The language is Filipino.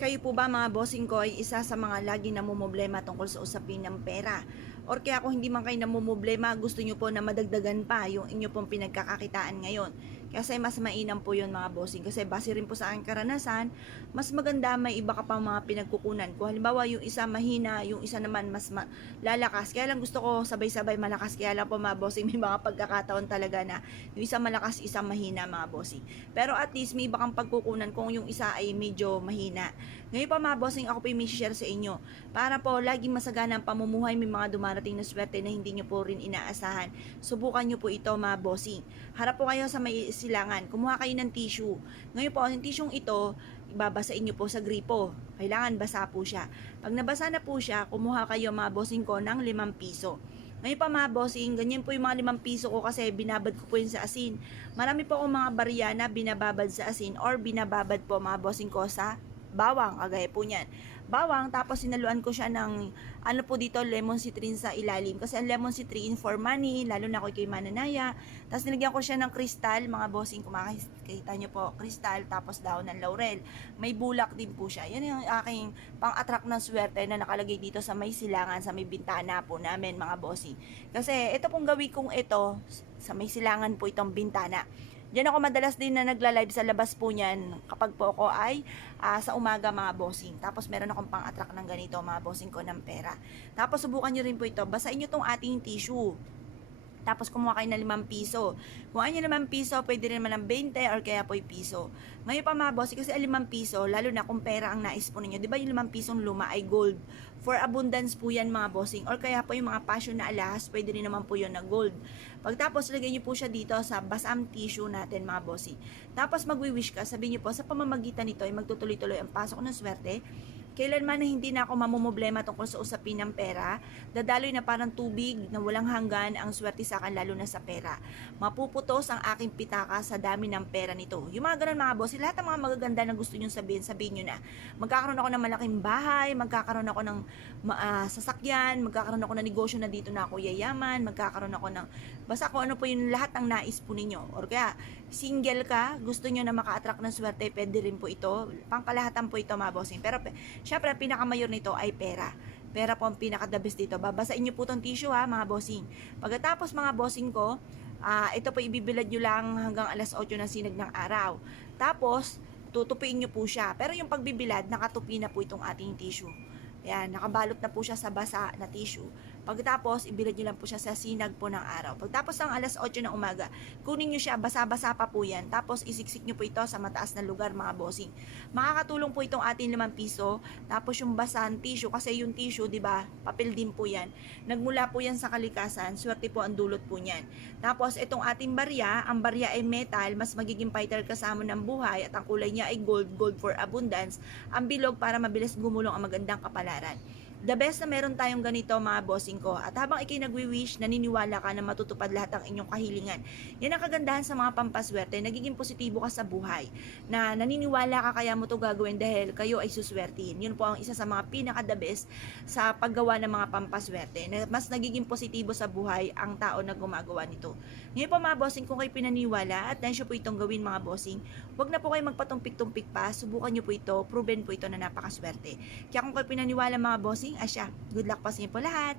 Kayo po ba mga bossing ko ay isa sa mga lagi namumblema tungkol sa usapin ng pera? Or kaya kung hindi man kayo namumblema, gusto nyo po na madagdagan pa yung inyo pong pinagkakakitaan ngayon? Kasi mas mainam po yun mga bossing. Kasi base rin po sa aking karanasan, mas maganda may iba ka pang mga pinagkukunan. Kung halimbawa yung isa mahina, yung isa naman lalakas. Kaya lang gusto ko sabay-sabay malakas. Kaya lang po mga bossing, may mga pagkakataon talaga na yung isa malakas, isa mahina mga bossing. Pero at least may iba kang pagkukunan kung yung isa ay medyo mahina. Ngayon pa mga bossing, ako po yung may share sa inyo. Para po laging masagana ang pamumuhay, may mga dumarating na swerte na hindi nyo po rin inaasahan. Subukan nyo po ito mga bossing. Harap po kayo sa may silangan. Kumuha kayo ng tissue. Ngayon po, yung tissue ito, ibabasain nyo po sa gripo. Kailangan basa po siya. Pag nabasa na po siya, kumuha kayo mga bossing ko ng 5 piso. Ngayon pa mga bossing, ganyan po yung mga 5 piso ko kasi binabad ko po yun sa asin. Marami po akong mga barya na binababad sa asin or binababad po mga bossing ko sa bawang, kagaya po niyan. Bawang, tapos sinaluan ko siya ng, ano po dito, lemon citrin sa ilalim. Kasi ang lemon citrin for money, lalo na ako kay mananaya. Tapos nilagyan ko siya ng kristal, mga bossing, kung makikita nyo po, kristal, tapos daon ng laurel. May bulak din po siya. Yan yung aking pang-attract ng swerte na nakalagay dito sa may silangan, sa may bintana po namin, mga bossing. Kasi ito pong gawin kong ito, sa may silangan po itong bintana. Diyan ako madalas din na nagla-live sa labas po niyan kapag po ako ay sa umaga mga bossing. Tapos meron akong pang-attract ng ganito mga bossing ko ng pera. Tapos subukan nyo rin po ito. Basahin nyo tong ating tissue. Tapos kumuha kayo ng 5 piso. Kung ano 5 piso, pwede rin naman ng 20 or kaya po yung piso. Ngayon pa mga bossing, kasi 5 piso, lalo na kung pera ang nais po ninyo. Di ba yung 5 pisong luma ay gold? For abundance po yan mga bossing. Or kaya po yung mga passion na alahas, pwede rin naman po yun na gold. Pagtapos, lagay nyo po siya dito sa basam tissue natin mga bossing. Tapos magwi-wish ka, sabihin nyo po, sa pamamagitan nito ay magtutuloy-tuloy ang pasok ng swerte. Kailanman na hindi na ako mamumblema tungkol sa usapin ng pera, dadaloy na parang tubig na walang hanggan ang swerte sa akin lalo na sa pera. Mapuputos ang aking pitaka sa dami ng pera nito. Yung mga ganun mga boss, lahat ng mga magaganda na gusto nyo sabihin, sabihin nyo na. Magkakaroon ako ng malaking bahay, magkakaroon ako ng sasakyan, magkakaroon ako ng negosyo na dito na ako yayaman, magkakaroon ako ng, basta kung ano po yung lahat ng nais po ninyo. Or kaya, single ka, gusto nyo na maka-attract ng swerte, pwede rin po ito. Pangkalahatan po ito mga bossing. Pero syempre, ang pinakamayor nito ay pera. Pera po ang pinaka-the best dito. Babasain nyo po itong tissue ha, mga bossing. Pagkatapos mga bossing ko, ito po ibibilad nyo lang hanggang alas 8 ng sinag ng araw. Tapos, tutupiin nyo po siya. Pero yung pagbibilad, nakatupi na po itong ating tissue. Ayan, nakabalot na po siya sa basa na tissue. Pagkatapos, ibilad nyo lang po siya sa sinag po ng araw. Pagtapos ng alas 8 ng umaga, kunin nyo siya, basa-basa pa po yan. Tapos, isiksik nyo po ito sa mataas na lugar, mga bossing. Makakatulong po itong ating 5 piso. Tapos, yung basan tissue, kasi yung tissue, di ba, papel din po yan. Nagmula po yan sa kalikasan, swerte po ang dulot po niyan. Tapos, itong ating barya, ang barya ay metal, mas magiging fighter kasama ng buhay, at ang kulay niya ay gold, gold for abundance. Ang bilog para mabilis gumulong ang magandang kapalaran. The best na meron tayong ganito mga bossing ko. At habang ikay nagwi-wish, naniniwala ka na matutupad lahat ang inyong kahilingan. Yan ang kagandahan sa mga pampaswerte. Nagiging positibo ka sa buhay. Na naniniwala ka kaya mo to gagawin dahil kayo ay suswertihin. Yun po ang isa sa mga pinaka-the best sa paggawa ng mga pampaswerte. Na mas nagiging positibo sa buhay ang tao na gumagawa nito. Ngayon po mga bossing, kung kayo pinaniwala at nensyo po itong gawin mga bossing, wag na po kayo magpatumpik-tumpik pa. Subukan nyo po ito. Proven po ito na napakaswerte. Kaya kung kayo pinaniwala mga bossing, asya, good luck pa sa inyo po lahat.